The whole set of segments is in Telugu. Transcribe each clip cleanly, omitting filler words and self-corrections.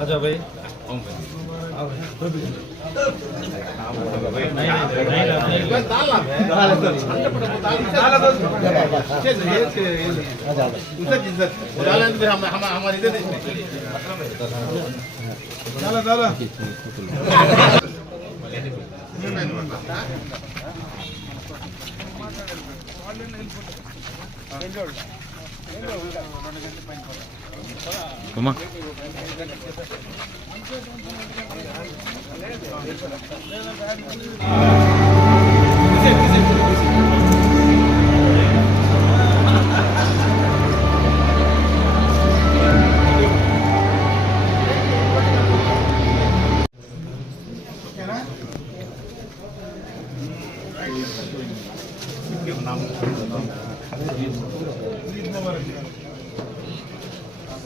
अच्छा भाई Uma.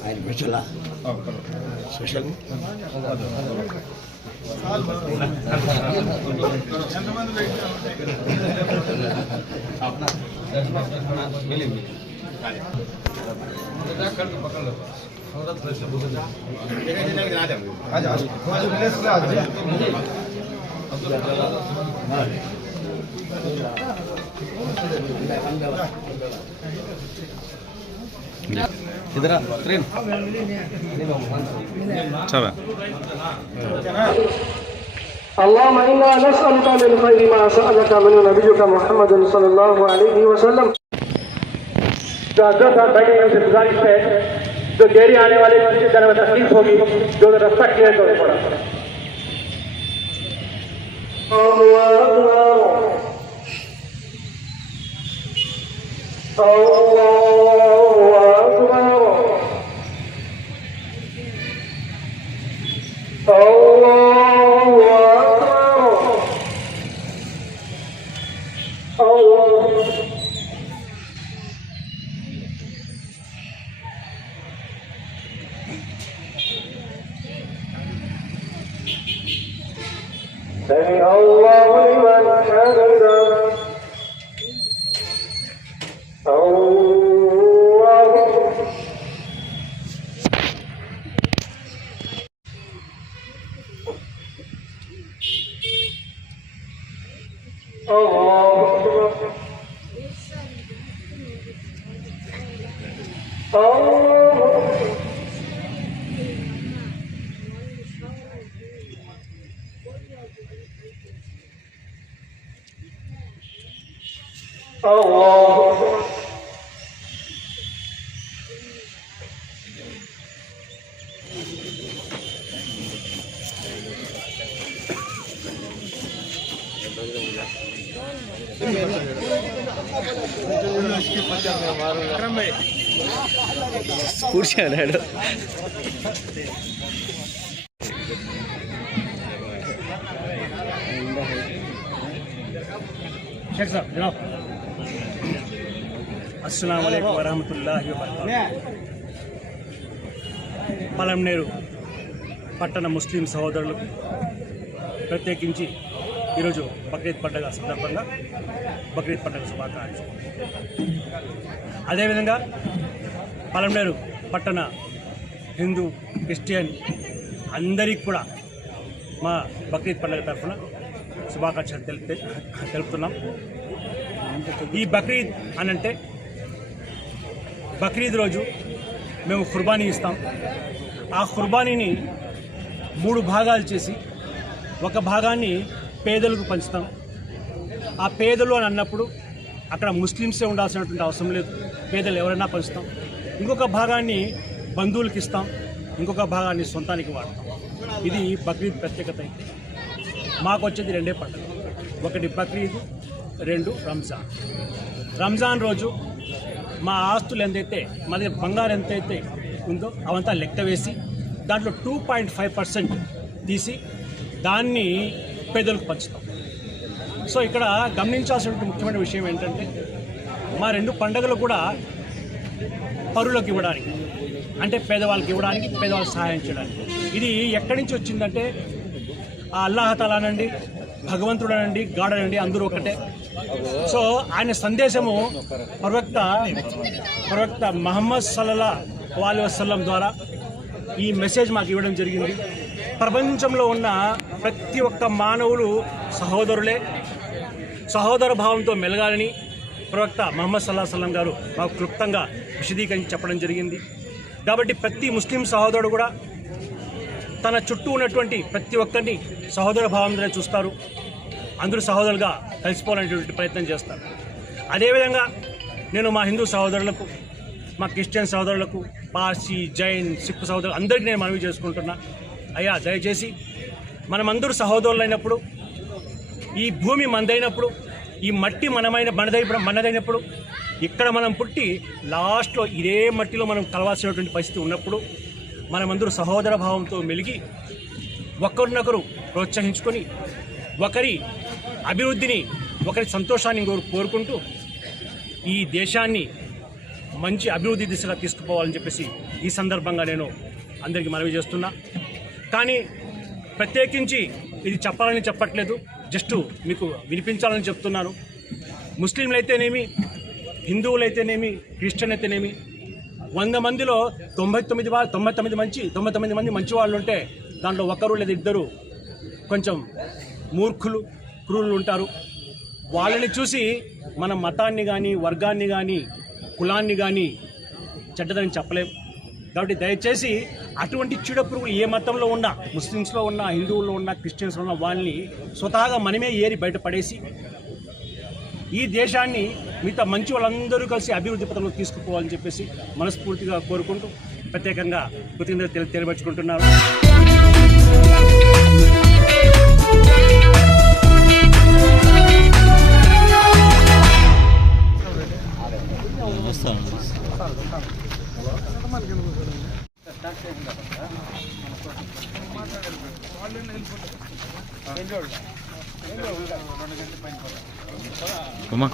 ఆయన స్పెషల్ స్పెషల్ इधर ट्रेन चला اللهم إنا نسألك من خير ما سألك من نبيك محمد صلى الله عليه وسلم। से गुजारिश है जो देरी आने वाले किसी तरह में तकलीफ होगी जो रास्ता क्लियर करो थोड़ा। سمع الله لمن حمده కూర్చోలేడు शेख साहब जनाब अस्सलाम वालेकुम वरहमतुल्लाहि वबरकातुहू। పలమనేరు పట్టణ ముస్లిం సహోదరులకు ప్రత్యేకించి ఈరోజు బక్రీద్ పండుగ సందర్భంగా బక్రీద్ పండుగ శుభాకాంక్షలు। అదేవిధంగా పలమనేరు పట్టణ హిందూ క్రిస్టియన్ అందరికీ కూడా మా బక్రీద్ పండుగ తరఫున శుభాకాంక్షలు తెలుపుతున్నాం। ఈ బక్రీద్ అనంటే బక్రీద్ రోజు మేము ఖుర్బానీ ఇస్తాం। ఆ ఖుర్బానీని 3 భాగాలు చేసి ఒక భాగాన్ని పేదలకు పంచుతాం। ఆ పేదలు అని అన్నప్పుడు అక్కడ ముస్లిమ్సే ఉండాల్సినటువంటి అవసరం లేదు, పేదలు ఎవరైనా పంచుతాం। ఇంకొక భాగాన్ని బంధువులకి ఇస్తాం, ఇంకొక భాగాన్ని సొంతానికి వాడతాం। ఇది బక్రీద్ ప్రత్యేకత। అయితే మాకు వచ్చేది 2 పండుగలు, ఒకటి బక్రీద్, 2 రంజాన్। రంజాన్ రోజు మా ఆస్తులు ఎంతైతే, మా దగ్గర బంగారం ఎంతైతే ఉందో అవంతా లెక్క వేసి దాంట్లో 2.5% తీసి దాన్ని పేదలకు పంచుతాం। సో ఇక్కడ గమనించాల్సిన ముఖ్యమైన విషయం ఏంటంటే మా 2 పండుగలు కూడా పరులకు ఇవ్వడానికి, అంటే పేదవాళ్ళకి ఇవ్వడానికి, పేదవాళ్ళకి సహాయం చేయడానికి। ఇది ఎక్కడి నుంచి వచ్చిందంటే ఆ అల్లాహతాలానండి, భగవంతుడనండి, గాడనండి, అందరూ ఒకటే। సో ఆయన సందేశము ప్రవక్త మహమ్మద్ సల్లల్లాహు అలైహి వసల్లం ద్వారా ఈ మెసేజ్ మాకు ఇవ్వడం జరిగింది. ప్రపంచంలో ఉన్న ప్రతి ఒక్క మానవులు సహోదరులే, సహోదర భావంతో మెలగాలని ప్రవక్త ముహమ్మద్ సల్లల్లాహు అలైహి వసల్లం గారు మాకు క్లుప్తంగా విశదీకరించి చెప్పడం జరిగింది. కాబట్టి ప్రతి ముస్లిం సహోదరుడు కూడా తన చుట్టూ ఉన్నటువంటి ప్రతి ఒక్కరిని సహోదర భావంతో చూస్తారు, అందరూ సహోదరులుగా కలిసిపోవాలనేటువంటి ప్రయత్నం చేస్తారు. అదేవిధంగా నేను మా హిందూ సహోదరులకు, మా క్రిస్టియన్ సహోదరులకు, పార్సీ, జైన్, సిక్ సహోదరులు అందరికీ నేను మనవి చేసుకుంటున్నా, అయ్యా దయచేసి మనమందరూ సహోదరులైనప్పుడు, ఈ భూమి మనదైనప్పుడు, ఈ మట్టి మనదైనప్పుడు, ఇక్కడ మనం పుట్టి లాస్ట్లో ఇదే మట్టిలో మనం కలవాల్సినటువంటి పరిస్థితి ఉన్నప్పుడు మనమందరూ సహోదర భావంతో మెలిగి ఒకరినొకరు ప్రోత్సహించుకొని ఒకరి అభివృద్ధిని, ఒకరి సంతోషాన్ని కోరుకుంటూ ఈ దేశాన్ని మంచి అభివృద్ధి దిశగా తీసుకుపోవాలని చెప్పేసి ఈ సందర్భంగా నేను అందరికీ మనవి చేస్తున్నా. కానీ ప్రత్యేకించి ఇది చెప్పాలని చెప్పట్లేదు, జస్ట్ మీకు వినిపించాలని చెప్తున్నాను. ముస్లింలు అయితేనేమి, హిందువులైతేనేమి, క్రిస్టియన్ అయితేనేమి 100 మందిలో 99 మంది మంచి వాళ్ళు ఉంటే దాంట్లో ఒకరు లేదా ఇద్దరు కొంచెం మూర్ఖులు, క్రూరులు ఉంటారు. వాళ్ళని చూసి మన మతాన్ని కానీ, వర్గాన్ని కానీ, కులాన్ని కానీ చెడ్డదని చెప్పలేం. కాబట్టి దయచేసి అటువంటి చీడపురుగులు ఏ మతంలో ఉన్నా, ముస్లిమ్స్లో ఉన్నా, హిందువుల్లో ఉన్నా, క్రిస్టియన్స్లో ఉన్నా, వాళ్ళని స్వతహాగా మనమే ఏరి బయటపడేసి ఈ దేశాన్ని మిగతా మంచి వాళ్ళందరూ కలిసి అభివృద్ధి పథంలో తీసుకుపోవాలని చెప్పేసి మనస్ఫూర్తిగా కోరుకుంటూ ప్రత్యేకంగా కృతజ్ఞతలు తెలియపరుచుకుంటున్నారు. అమ్మా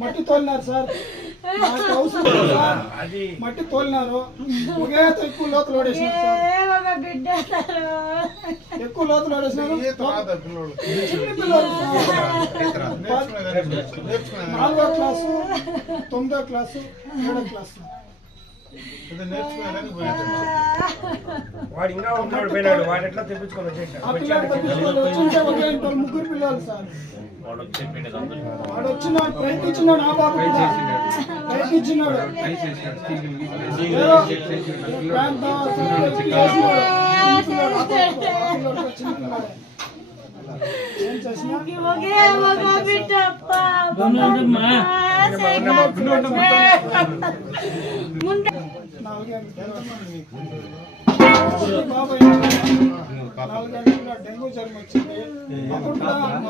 మట్టి తోలినారు సార్, మట్టి తోలినారు, ఎక్కువ లోతులు ఓడేసినారు, ఎక్కువ లోతులు ఓడేసినారు. 4వ క్లాసు, 9వ క్లాసు, 7వ క్లాసు వాడు ఇంకా ఉన్నాడు పోయినాడు, వాడు ఎట్లా తెప్పించుకొని వచ్చేసాడు. ముగ్గురు పిల్లలు సార్. వాడు వచ్చినాడు, ప్రయత్నించినాడు, ఆ బాబు ప్రయత్నించినాడు. ఏం చేసినా డెంగ్యూ జ్వరం వచ్చింది. అప్పుడు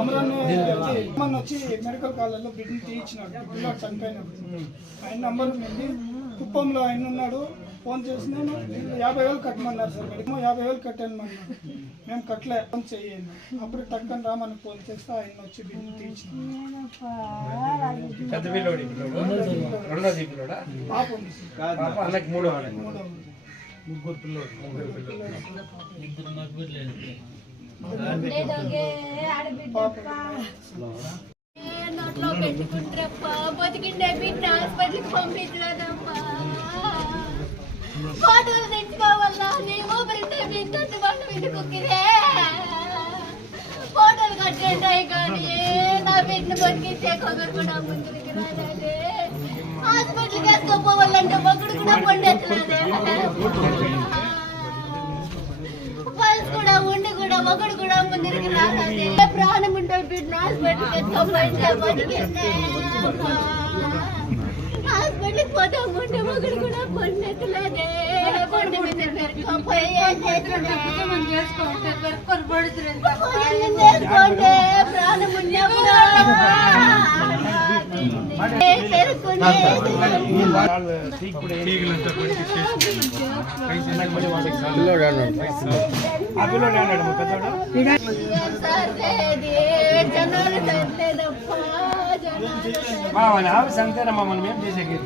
అమ్మని వచ్చి మెడికల్ కాలేజ్లో బిడ్డని తీయించినాడు. పిల్లలు చనిపోయినప్పుడు ఆయన నంబర్ ఉంది, కుప్పంలో ఆయన ఉన్నాడు. ఫోన్ చేసినాను 50,000 కట్టమన్నారు సార్. మేడం 50,000 కట్టాను అన్నారు. మేము కట్టలే, ఫోన్ చేయండి. అప్పుడు టక్కన రామని ఫోన్ చేస్తే ఆయన వచ్చి బిల్లు తీర్చినాం. పాప ఉంది సార్. ముగ్గురు పిల్లలు. నోట్లో పెట్టుకుంటారప్పా, బతికిండే బిడ్డ హాస్పిటల్కి పంపించలేదమ్మా. ఫోటోలు తెచ్చుకోవాలా, నీ ఊపిరిండే బిడ్డ వాళ్ళు వెతుకుక్కిరే. ఫోటోలు కట్టేటాయి కానీ నా బిడ్డను బతికించే కొందరు కూడా ముందుకు రాలేదే. హాస్పిటల్కి వేసుకోపోవాలంటే ఒకడు కూడా పండెత్తలేదే. పల్స్ కూడా ఉండి కూడా ఒకడు కూడా ముందుకు రాలేదే. ప్రాణం ఉంటే బిడ్డ హాస్పిటల్కి వేసుకోపోయింటే బతికిందే. హాస్పిటల్కి పోతామంటే ఒకడు కూడా పండెత్తలేదే. పండు మీద పెరుకోపోయి చేసుకోండి ప్రాణం ఉన్నప్పుడు సంతేనమ్మా మనం ఏం చేసేది.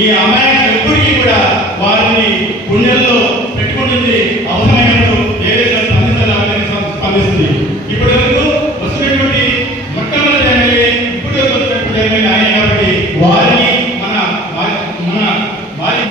ఈ అమ్మాయికి ఎప్పటికీ కూడా వారిని గుండెల్లో పెట్టుకుంటుంది. అవసరమైనప్పుడు ఏదైనా స్పందిస్తుంది. ఇప్పటి వరకు వస్తున్నటువంటి మొట్టమొదటి ఎమ్మెల్యే, ఇప్పుడు వస్తున్నటువంటి ఎమ్మెల్యే ఆయన కాబట్టి వారిని మన వారి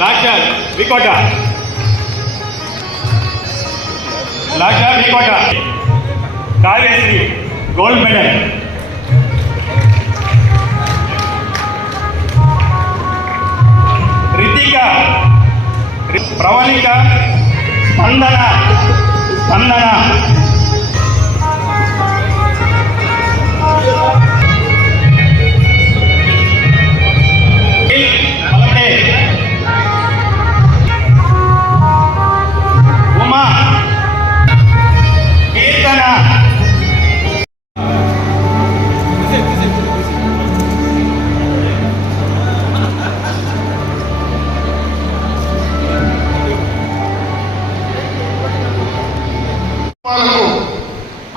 లాక్షాల్ వికోట కావ్యశ్రీ గోల్డ్ మెడల్, రితిక, ప్రవళిక, స్పందన ఉమా, కీర్తన,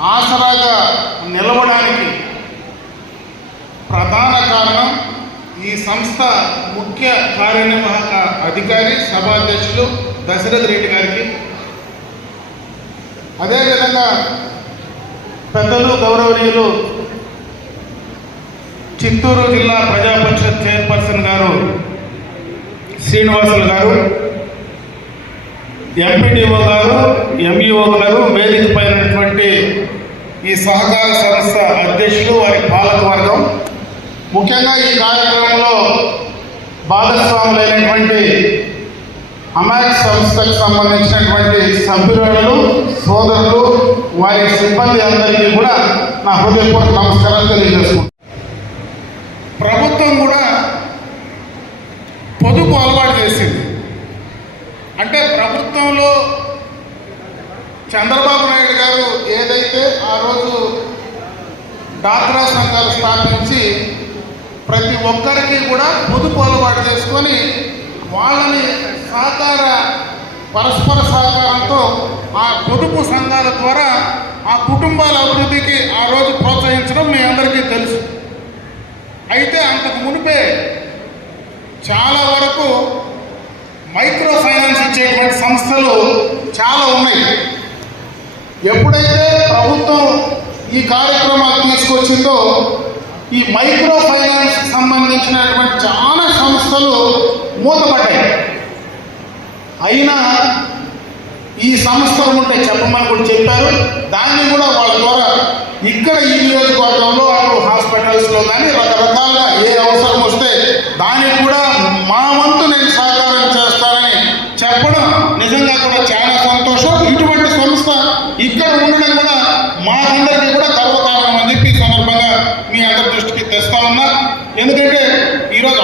ఆసరాగా నిలవడానికి ప్రధాన కారణం ఈ సంస్థ ముఖ్య కార్యనిర్వాహక అధికారి సభాధ్యక్షులు దశరథ్ రెడ్డి గారికి, అదేవిధంగా పెద్దలు గౌరవనీయులు చిత్తూరు జిల్లా ప్రజా పరిషత్ చైర్పర్సన్ గారు శ్రీనివాసులు గారు, ఎంపీడీఓ గారు, ఎంఈఓ గారు, వేదిక పైనటువంటి ఈ సహకార సంస్థ అధ్యక్షులు, వారి పాలకవర్గం, ముఖ్యంగా ఈ కార్యక్రమంలో భాగస్వాములైనటువంటి అమాయక్ సంస్థకు సంబంధించినటువంటి సభ్యులు, సోదరులు, వారి సిబ్బంది అందరికీ కూడా నా హృదయపూర్వక నమస్కారాలు తెలియజేసుకుంటున్నాను. ప్రభుత్వం కూడా పొదుపు అలవాటు చేసింది. అంటే ప్రభుత్వంలో చంద్రబాబు నాయుడు గారు ఏదైతే ఆ రోజు డాక్రా సంఘాలు స్థాపించి ప్రతి ఒక్కరికి కూడా పొదుపు అలవాటు చేసుకొని వాళ్ళని పరస్పర సహకారంతో ఆ పొదుపు సంఘాల ద్వారా ఆ కుటుంబాల అభివృద్ధికి ఆ రోజు ప్రోత్సహించడం మీ అందరికీ తెలుసు. అయితే అంతకు మునిపే చాలా వరకు మైక్రో ఫైనాన్స్ ఇచ్చేటువంటి సంస్థలు చాలా ఉన్నాయి. ఎప్పుడైతే ప్రభుత్వం ఈ కార్యక్రమాలు తీసుకొచ్చిందో ఈ మైక్రో ఫైనాన్స్ సంబంధించినటువంటి చాలా సంస్థలు మూతపడ్డాయి. అయినా ఈ సంస్థలు ఉంటే చెప్పమని కూడా చెప్పారు. దాన్ని కూడా వాళ్ళ ద్వారా ఇక్కడ ఈ నియోజకవర్గంలో అటు హాస్పిటల్స్లో కానీ రకరకాలుగా ఏ అవసరం వస్తే దానికి కూడా మా వంతు నేను సహకారం చేస్తానని చెప్పడం నిజంగా కూడా చాలా సంతోషం. ఇటువంటి సంస్థ ఇక్కడ ఉండడం కూడా మాకందరికీ కూడా గర్వకారణం అని చెప్పి ఈ సందర్భంగా మీ అందరి దృష్టికి తెస్తా ఉన్నా. ఎందుకంటే ఈరోజు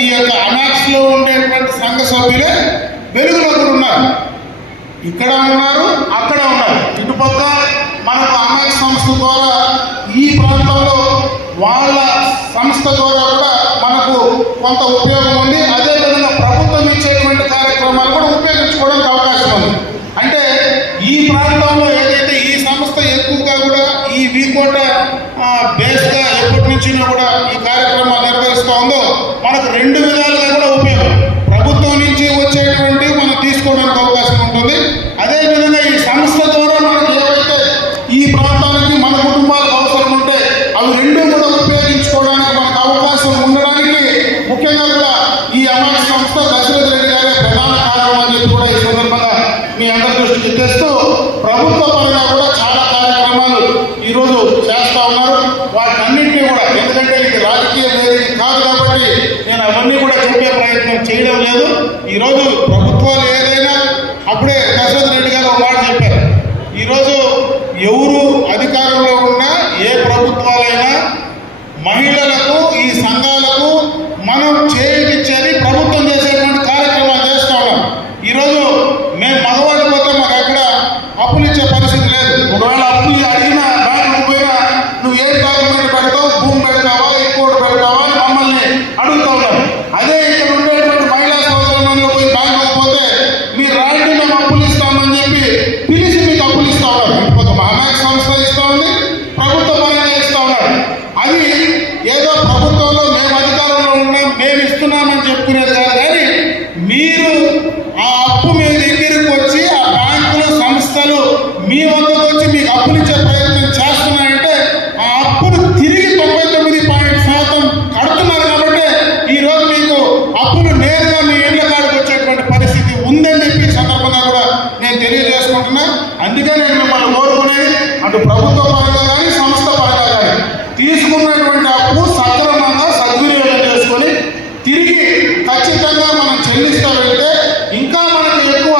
ఈ యొక్క అమాక్స్లో ఉండేటువంటి సంఘ సభ్యులే వెలుగులో కూడా ఉన్నారు. ఇక్కడ ఉన్నారు, అక్కడ ఉన్నారు. ఇటుపక్క మనకు అమాయక సంస్థ ద్వారా ఈ ప్రాంతంలో వాళ్ళ సంస్థ ద్వారా కూడా మనకు కొంత ఉపయోగం ఉంది. అదేవిధంగా ప్రభుత్వం ఇచ్చేటువంటి కార్యక్రమాలు కూడా ఉపయోగించుకోవడానికి అవకాశం ఉంది. అంటే ఈ ప్రాంతంలో ఏదైతే ఈ సంస్థ ఎక్కువగా కూడా ఈ వీకోట బేస్గా ఎప్పటి నుంచినో కూడా ఈ కార్యక్రమాలు నిర్వహిస్తూ ఉందో మనకు రెండు విధాలుగా కూడా ఉపయోగం. ప్రభుత్వం నుంచి వచ్చేటువంటి మనం తీసుకోవడానికి అవకాశం ఉంటుంది. అదేవిధంగా ఈ సంస్థ ద్వారా మనకు ఏవైతే ఈ ప్రాంతానికి మన కుటుంబాలకు అవసరం ఉంటే అవి రెండు కూడా ఉపయోగించుకోవడానికి మనకు అవకాశం ఉండడానికి ముఖ్యంగా కూడా ఈ అమాయక సంస్థ దశరథ రెడ్డి గారే ప్రధాన కారణం అని చెప్పి కూడా ఈ సందర్భంగా మీ అందరి దృష్టికి తెస్తూ ప్రభుత్వ పరంగా కూడా చాలా కార్యక్రమాలు ఈరోజు చేస్తూ ఉన్నారు. వాటన్నింటినీ కూడా, ఎందుకంటే ఇది రాజకీయ వేదిక కాదు కాబట్టి నేను అవన్నీ కూడా చెప్పే ప్రయత్నం చేయడం లేదు. ఈరోజు ప్రభుత్వాలు ఏదైనా అప్పుడే దశరథ రెడ్డి గారు ఒక మాట చెప్పారు. ఈరోజు ఎవరు అధికారంలో ఉన్నా ఏ ప్రభుత్వాలైనా మహిళలకు ఈ సంఘాలకు మనం చేయించేది ప్రభుత్వం చేసేటువంటి కార్యక్రమాలు చేస్తూ ఉన్నాం. ఈరోజు మేము మగవాళ్ళు పోతే మాకు ఎక్కడ అప్పులు ఇచ్చే పరిస్థితి లేదు. ఒకవేళ అప్పు అడిగినా బ్యాంకు పోయినా నువ్వు ఏ డాక్యుమెంట్ పెడతావు, భూమి పెడతావా, ఇంకోటి పెడతావా అని మమ్మల్ని అడుగుతా ఉన్నాం. అదే ఇక్కడ ఉండేటువంటి మహిళా సోదరులలో పోయి బ్యాంకు పోతే మీరు రాండి మేము అప్పులు ఇస్తామని చెప్పి పిలిచి మీకు అప్పులు ఇస్తా ఉన్నారు. ఒక అమాయక సంస్థ ఇస్తా ఉంది, ప్రభుత్వ పరంగా ఇస్తా ఉన్నారు. అది ఏదో ప్రభుత్వంలో మేము అధికారంలో ఉన్నాం మేము ఇస్తున్నామని చెప్పుకునేది కాదు. కానీ మీరు ఆ అప్పు మీ దగ్గరికి వచ్చి ఆ బ్యాంకులు సంస్థలు మీ వద్దకు వచ్చి మీకు అప్పులు ఇచ్చే ప్రయత్నం చేస్తున్నాయంటే ఆ అప్పును తిరిగి 99% కడుతున్నారు. కాబట్టి ఈరోజు మీకు అప్పులు నేరుగా మీ ఇళ్ల కాడికి వచ్చేటువంటి పరిస్థితి ఉందని చెప్పి సందర్భంగా కూడా నేను తెలియజేసుకుంటున్నా. అందుకే నేను మిమ్మల్ని కోరుకునేది అటు ప్రభుత్వ పరంగా కానీ సంస్థ పరంగా కానీ తీసుకున్నటువంటి అప్పు సక్రమంగా సద్వినియోగం చేసుకొని తిరిగి ఖచ్చితంగా మనం చెల్లిస్తూ వెళ్తే ఇంకా మనకు ఎక్కువ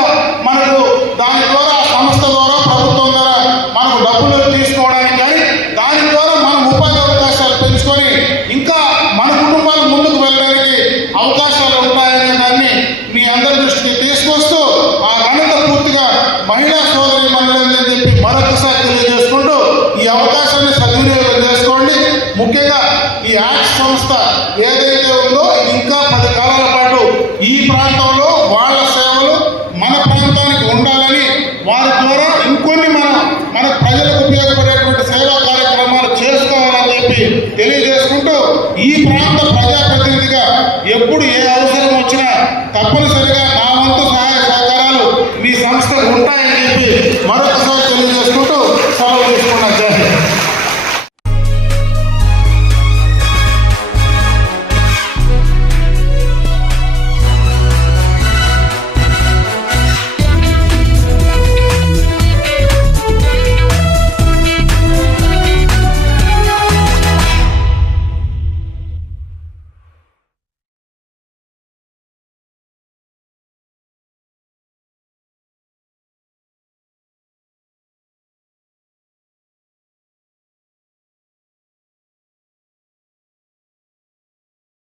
మనకు దాని ద్వారా సంస్థ ద్వారా ప్రభుత్వం ద్వారా మనకు డబ్బులు తీసుకోవడానికి కానీ దాని ద్వారా మనం ఉపాధి అవకాశాలు పెంచుకొని ఇంకా మన కుటుంబాలు ముందుకు వెళ్ళడానికి అవకాశాలు ఉంటాయనే దాన్ని మీ అందరి దృష్టికి తీసుకొస్తూ ఆ ఘనత పూర్తిగా మహిళా సోదరి మండలి అని చెప్పి మరొకసారి తెలియజేసుకుంటూ ఈ అవకాశాన్ని సద్వినియోగం చేసుకోండి. ముఖ్యంగా ఈ యాక్ట్ సంస్థ ఏదైతే ఉందో ఇంకా 10 కాలాల పాటు ఈ ప్రాంతంలో వాళ్ళ సేవలు మన ప్రాంతానికి ఉండాలని వారి ద్వారా ఇంకొన్ని మన ప్రజలకు ఉపయోగపడేటువంటి సేవా కార్యక్రమాలు చేసుకోవాలని చెప్పి తెలియజేసుకుంటూ ఈ ప్రాంత ప్రజాప్రతినిధిగా ఎప్పుడు ఏ అవసరం వచ్చినా తప్పనిసరిగా నా వంతు సహాయ సహకారాలు మీ సంస్థకు ఉంటాయని చెప్పి మరొకసారి తెలియజేస్తాను.